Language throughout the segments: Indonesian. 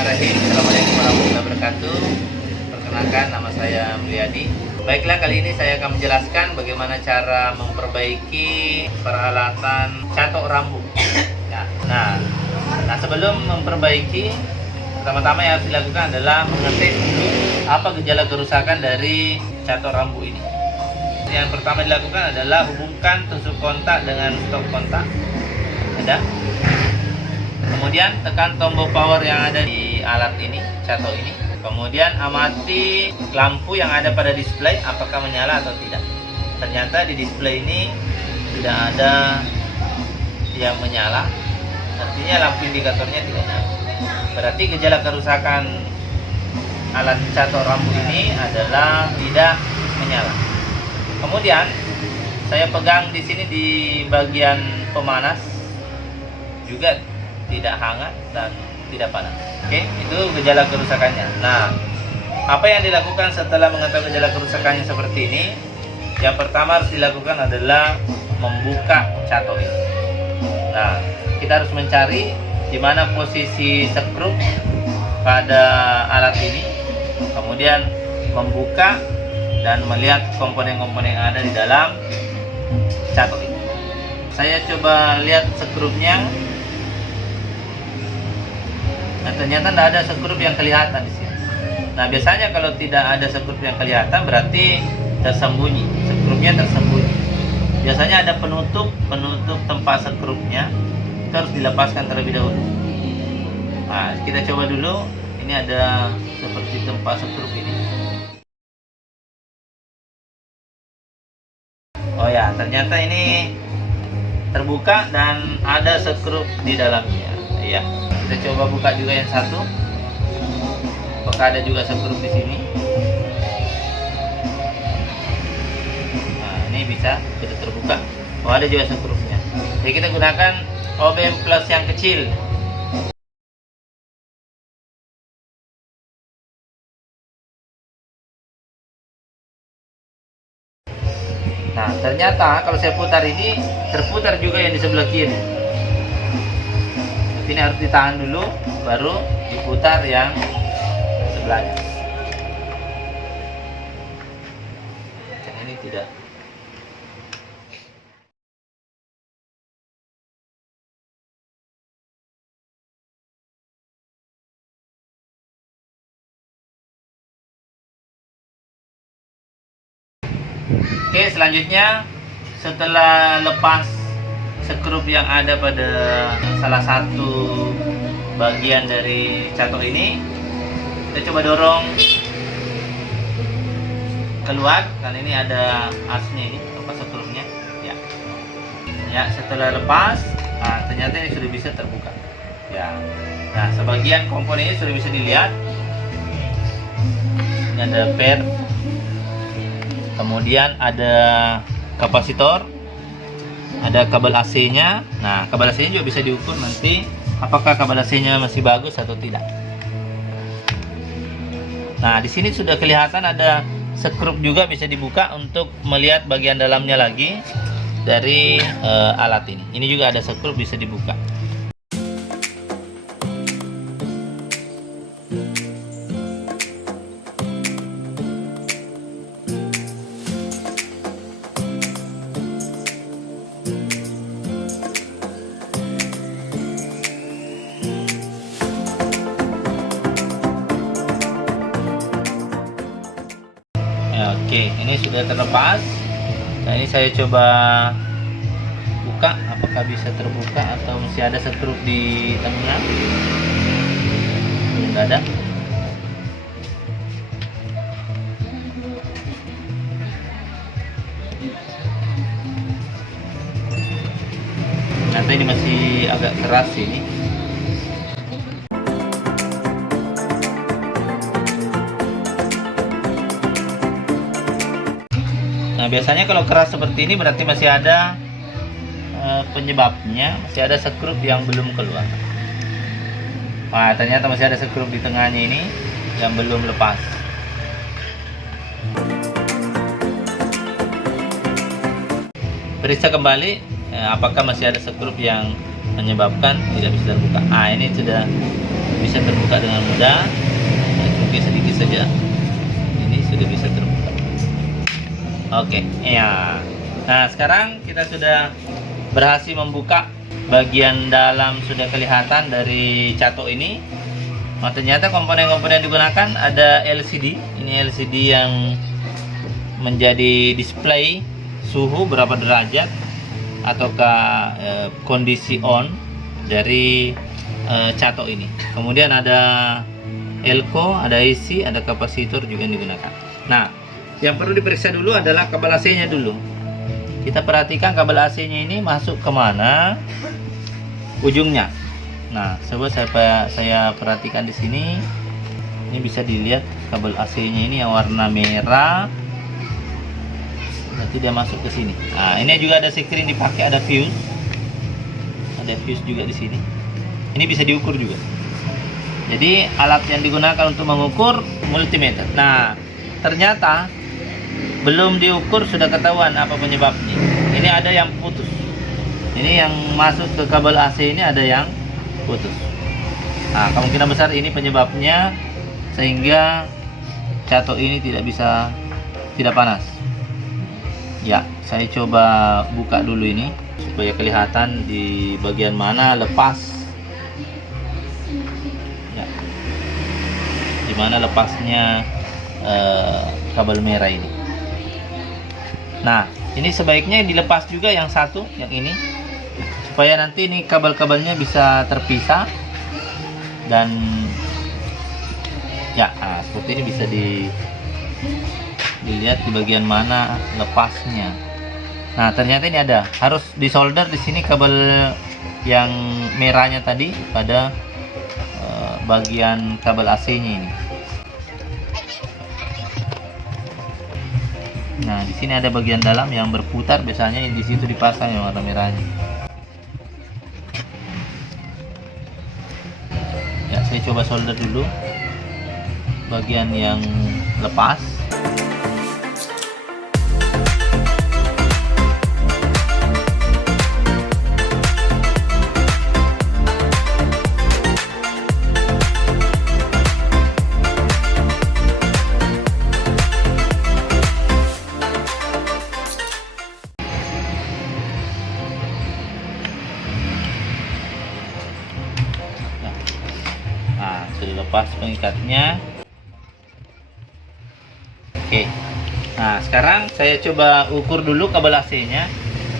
Bismillahirrahmanirrahim. Assalamualaikum warahmatullahi wabarakatuh. Perkenalkan, nama saya Mulyadi. Baiklah, kali ini saya akan menjelaskan bagaimana cara memperbaiki peralatan catok rambut. Nah, sebelum memperbaiki, pertama-tama yang harus dilakukan adalah mengetes dulu apa gejala kerusakan dari catok rambut ini. Yang pertama dilakukan adalah hubungkan tusuk kontak dengan stop kontak. Ada. Kemudian tekan tombol power yang ada di alat ini, catok ini. Kemudian amati lampu yang ada pada display apakah menyala atau tidak. Ternyata di display ini tidak ada yang menyala. Artinya lampu indikatornya tidak nyala. Berarti gejala kerusakan alat catok rambut ini adalah tidak menyala. Kemudian saya pegang di sini di bagian pemanas juga tidak hangat dan tidak panas. Oke, itu gejala kerusakannya. Nah, apa yang dilakukan setelah mengetahui gejala kerusakannya seperti ini? Yang pertama harus dilakukan adalah membuka catok ini. Nah, kita harus mencari di mana posisi skrup pada alat ini, kemudian membuka dan melihat komponen-komponen yang ada di dalam catok ini. Saya coba lihat skrupnya. Nah, ternyata tidak ada skrup yang kelihatan di sini. Nah, biasanya kalau tidak ada skrup yang kelihatan berarti tersembunyi. Skrupnya tersembunyi. Biasanya ada penutup tempat skrupnya. Itu harus dilepaskan terlebih dahulu. Nah, kita coba dulu. Ini ada seperti tempat skrup ini. Oh ya, ternyata ini terbuka dan ada skrup di dalamnya. Iya. Kita coba buka juga yang satu. Apakah ada juga skrup di sini? Nah, ini bisa sudah terbuka. Oh, ada juga skrupnya. Jadi kita gunakan OBM plus yang kecil. Nah, ternyata kalau saya putar ini terputar juga yang di sebelah kiri. Ini harus ditahan dulu, baru diputar yang sebelahnya. Dan ini tidak. Oke, selanjutnya setelah lepas skrup yang ada pada salah satu bagian dari catok ini, kita coba dorong keluar, dan ini ada asnya ini, tempat skrupnya. Ya, setelah lepas, nah, ternyata ini sudah bisa terbuka. Ya, nah sebagian komponen ini sudah bisa dilihat. Ini ada per, kemudian ada kapasitor, ada kabel AC-nya. Nah, kabel AC-nya juga bisa diukur nanti apakah kabel AC-nya masih bagus atau tidak. Nah, di sini sudah kelihatan ada skrup juga bisa dibuka untuk melihat bagian dalamnya lagi dari alat ini. Ini juga ada skrup bisa dibuka. Oke, ini sudah terlepas. Nah, ini saya coba buka, apakah bisa terbuka atau masih ada skrup di tengah. Enggak ada. Nanti ini masih agak keras ini. Nah, biasanya kalau keras seperti ini berarti masih ada penyebabnya, masih ada skrup yang belum keluar. Nah, ternyata masih ada skrup di tengahnya ini yang belum lepas. Periksa kembali apakah masih ada skrup yang menyebabkan tidak bisa terbuka. Nah, ini sudah bisa terbuka dengan mudah. Saya cungkil sedikit saja, ini sudah bisa terbuka. Oke, ya. Nah, sekarang kita sudah berhasil membuka bagian dalam, sudah kelihatan dari catok ini. Nah, ternyata komponen-komponen yang digunakan ada LCD. Ini LCD yang menjadi display suhu berapa derajat ataukah kondisi on dari catok ini. Kemudian ada elko, ada AC, ada kapasitor juga yang digunakan. Nah, yang perlu diperiksa dulu adalah kabel AC-nya dulu. Kita perhatikan kabel AC-nya ini masuk kemana ujungnya. Nah, coba saya perhatikan di sini. Ini bisa dilihat kabel AC-nya ini yang warna merah. Berarti dia masuk ke sini. Nah, ini juga ada screen dipakai, ada fuse. Ada fuse juga di sini. Ini bisa diukur juga. Jadi alat yang digunakan untuk mengukur multimeter. Nah, ternyata belum diukur sudah ketahuan apa penyebabnya. Ini ada yang putus. Ini yang masuk ke kabel AC ini ada yang putus. Nah, kemungkinan besar ini penyebabnya sehingga catok ini tidak panas. Ya, saya coba buka dulu ini supaya kelihatan di bagian mana lepas. Ya, di mana lepasnya kabel merah ini. Nah, ini sebaiknya dilepas juga yang satu, yang ini, supaya nanti ini kabel-kabelnya bisa terpisah dan ya, seperti ini bisa dilihat di bagian mana lepasnya. Nah, ternyata ini harus disolder di sini kabel yang merahnya tadi pada bagian kabel AC-nya ini. Nah, di sini ada bagian dalam yang berputar, biasanya di situ dipasang yang warna merahnya. Ya, saya coba solder dulu bagian yang lepas. Nah, sudah lepas pengikatnya. Oke. Nah, sekarang saya coba ukur dulu kabel AC-nya.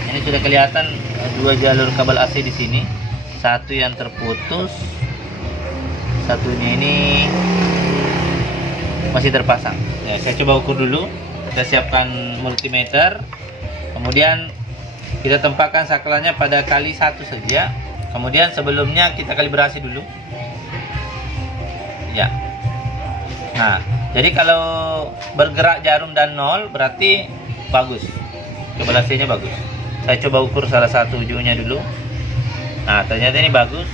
Ini sudah kelihatan dua jalur kabel AC di sini. Satu yang terputus, satunya ini masih terpasang. Ya, saya coba ukur dulu. Kita siapkan multimeter. Kemudian kita tempatkan sakelannya pada kali 1 saja. Kemudian sebelumnya kita kalibrasi dulu. Ya. Nah, jadi kalau bergerak jarum dan 0 berarti bagus. Kabel AC-nya bagus. Saya coba ukur salah satu ujungnya dulu. Nah, ternyata ini bagus.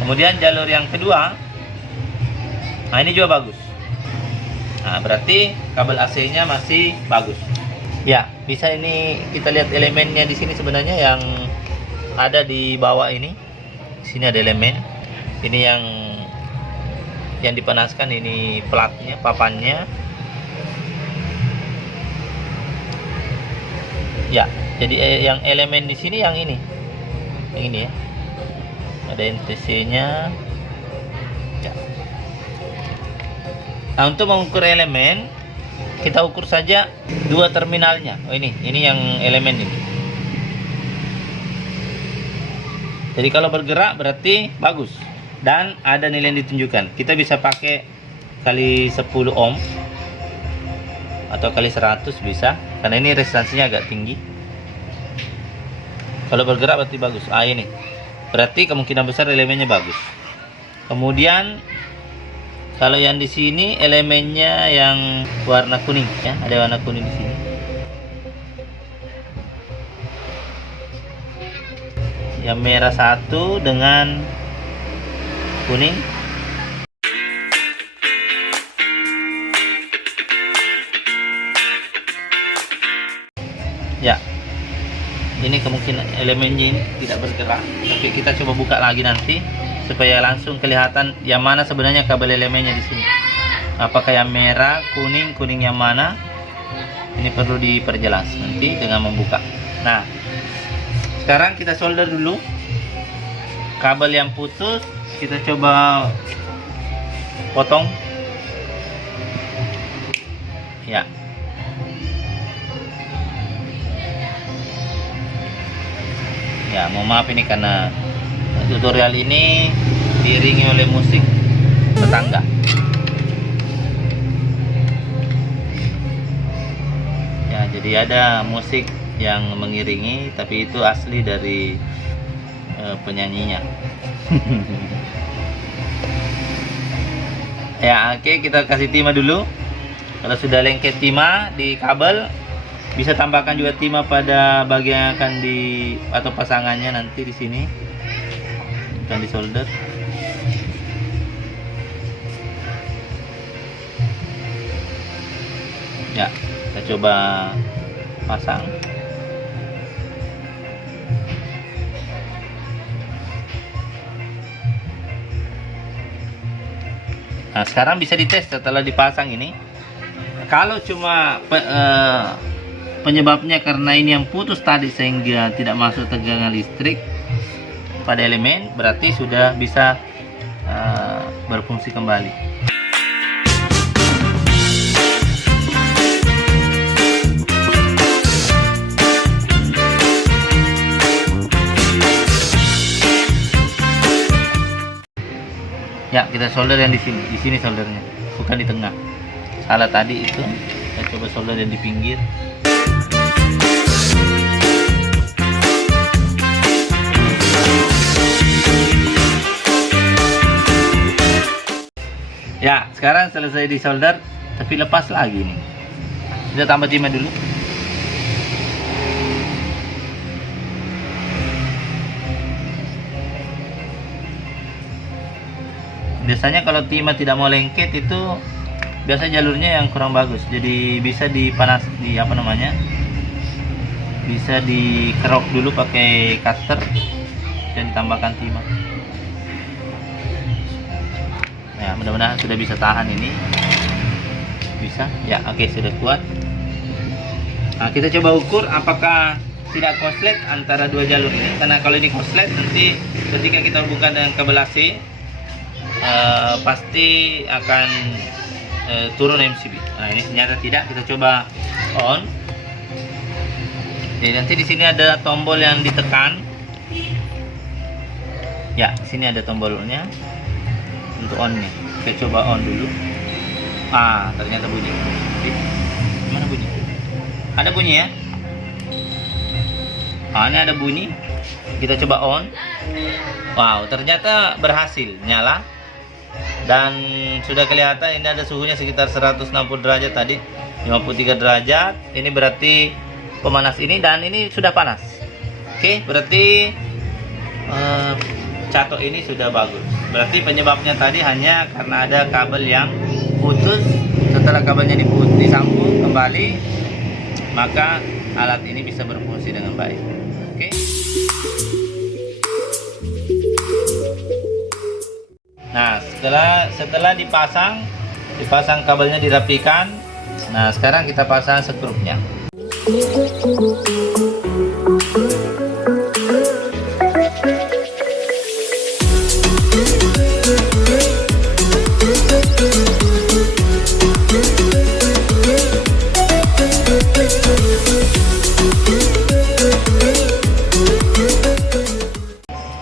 Kemudian jalur yang kedua. Nah, ini juga bagus. Nah, berarti kabel AC-nya masih bagus. Ya, bisa ini kita lihat elemennya di sini sebenarnya yang ada di bawah ini. Di sini ada elemen. Ini yang dipanaskan, ini platnya, papannya. Ya, jadi yang elemen di sini yang ini ya, ada NTC-nya. Ya. Nah, untuk mengukur elemen kita ukur saja dua terminalnya. Oh, ini yang elemen ini. Jadi kalau bergerak berarti bagus. Dan ada nilai yang ditunjukkan. Kita bisa pakai kali 10 ohm atau kali 100 bisa, karena ini resistansinya agak tinggi. Kalau bergerak berarti bagus. Ini berarti kemungkinan besar elemennya bagus. Kemudian kalau yang di sini elemennya yang warna kuning ya, ada warna kuning di sini. Yang merah satu dengan kuning. Ya, ini kemungkinan elemennya ini tidak bergerak, tapi kita coba buka lagi nanti supaya langsung kelihatan yang mana sebenarnya kabel elemennya di sini. Apakah yang merah, kuning yang mana? Ini perlu diperjelas nanti dengan membuka. Nah, sekarang kita solder dulu. Kabel yang putus kita coba potong. Ya. Ya, mohon maaf ini karena tutorial ini diiringi oleh musik tetangga. Ya, jadi ada musik yang mengiringi, tapi itu asli dari penyanyinya. Ya, oke, kita kasih timah dulu. Kalau sudah lengket timah di kabel, bisa tambahkan juga timah pada bagian yang akan atau pasangannya nanti di sini akan disolder. Ya, kita coba pasang. Nah, sekarang bisa dites setelah dipasang ini. Kalau cuma penyebabnya karena ini yang putus tadi sehingga tidak masuk tegangan listrik pada elemen, berarti sudah bisa berfungsi kembali. Ya, kita solder yang di sini soldernya, bukan di tengah. Salah tadi itu. Kita coba solder yang di pinggir. Ya, sekarang selesai disolder, tapi lepas lagi nih. Kita tambah timah dulu. Biasanya kalau timah tidak mau lengket itu biasa jalurnya yang kurang bagus. Jadi bisa bisa dikerok dulu pakai cutter dan ditambahkan timah. Ya, mudah-mudahan sudah bisa tahan ini. Bisa? Ya, oke, sudah kuat. Nah, kita coba ukur apakah tidak konslet antara dua jalur ini. Karena kalau ini konslet, nanti ketika kita hubungkan dengan kabel AC, pasti akan turun MCB. Nah, ini ternyata tidak. Kita coba on. Jadi nanti di sini ada tombol yang ditekan. Ya, di sini ada tombolnya untuk on nih. Kita coba on dulu. Ah, ternyata bunyi. Mana bunyi? Ada bunyi ya? Ah, ini ada bunyi. Kita coba on. Wow, ternyata berhasil nyala. Dan sudah kelihatan ini ada suhunya sekitar 160 derajat tadi, 53 derajat. Ini berarti pemanas ini, dan ini sudah panas. Oke, berarti catok ini sudah bagus. Berarti penyebabnya tadi hanya karena ada kabel yang putus. Setelah kabelnya disambung kembali, maka alat ini bisa berfungsi dengan baik. Oke. Nah, setelah dipasang kabelnya dirapikan. Nah, sekarang kita pasang skrupnya.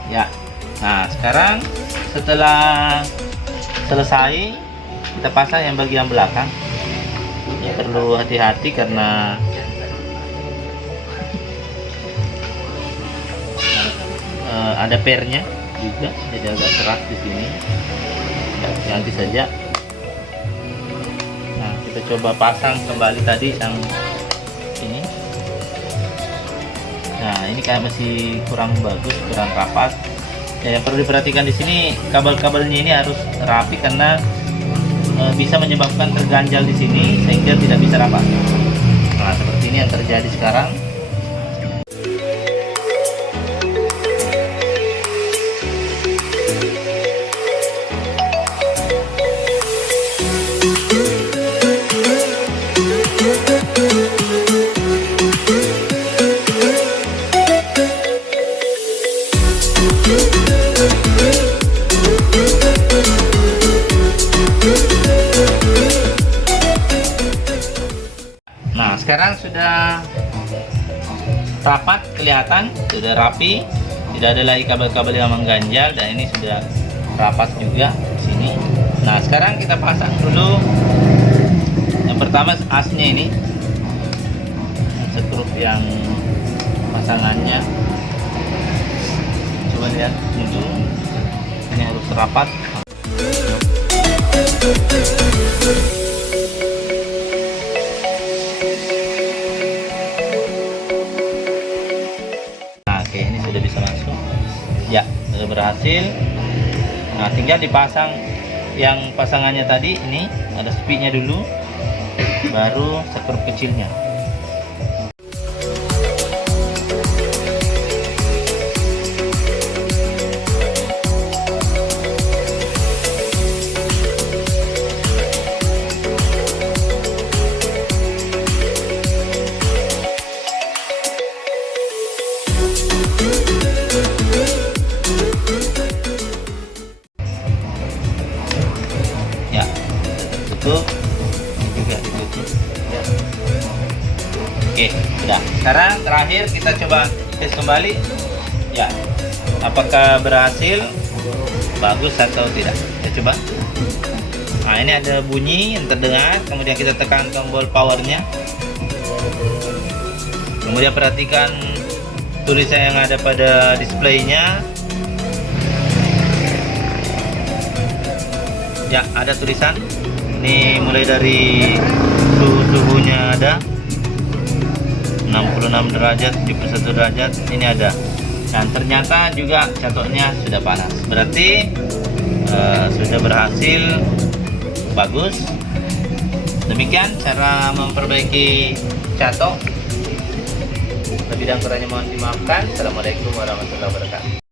Ya. Nah, sekarang setelah selesai, kita pasang yang bagian belakang. Ya, perlu hati-hati karena ada pernya juga, jadi agak keras di sini. Ganti saja. Nah, kita coba pasang kembali tadi yang ini. Nah, ini kayak masih kurang bagus, kurang rapat. Ya, yang perlu diperhatikan di sini, kabel-kabelnya ini harus rapi karena bisa menyebabkan terganjal di sini sehingga tidak bisa rapat. Nah, seperti ini yang terjadi sekarang. Nah, sekarang sudah rapat, kelihatan sudah rapi, tidak ada lagi kabel-kabel yang mengganjal, dan ini sudah rapat juga di sini. Nah, sekarang kita pasang dulu. Yang pertama asnya ini, skrup yang pasangannya. Coba lihat dulu, ini harus rapat. Nah, oke, ini sudah bisa masuk. Ya, sudah berhasil. Nah, tinggal dipasang yang pasangannya tadi. Ini ada speednya dulu, baru skrup kecilnya. Ya, tutup. Ini juga ditutup. Ya. Oke, sudah. Sekarang terakhir kita coba tes kembali. Ya, apakah berhasil, bagus atau tidak? Kita coba. Nah, ini ada bunyi yang terdengar. Kemudian kita tekan tombol powernya. Kemudian perhatikan tulisan yang ada pada displaynya. Ya, ada tulisan. Ini mulai dari suhunya ada 66 derajat, 71 derajat. Ini ada. Dan ternyata juga catoknya sudah panas. Berarti sudah berhasil, bagus. Demikian cara memperbaiki catok. Lebih dan kurangnya mohon dimaafkan. Assalamualaikum warahmatullahi wabarakatuh.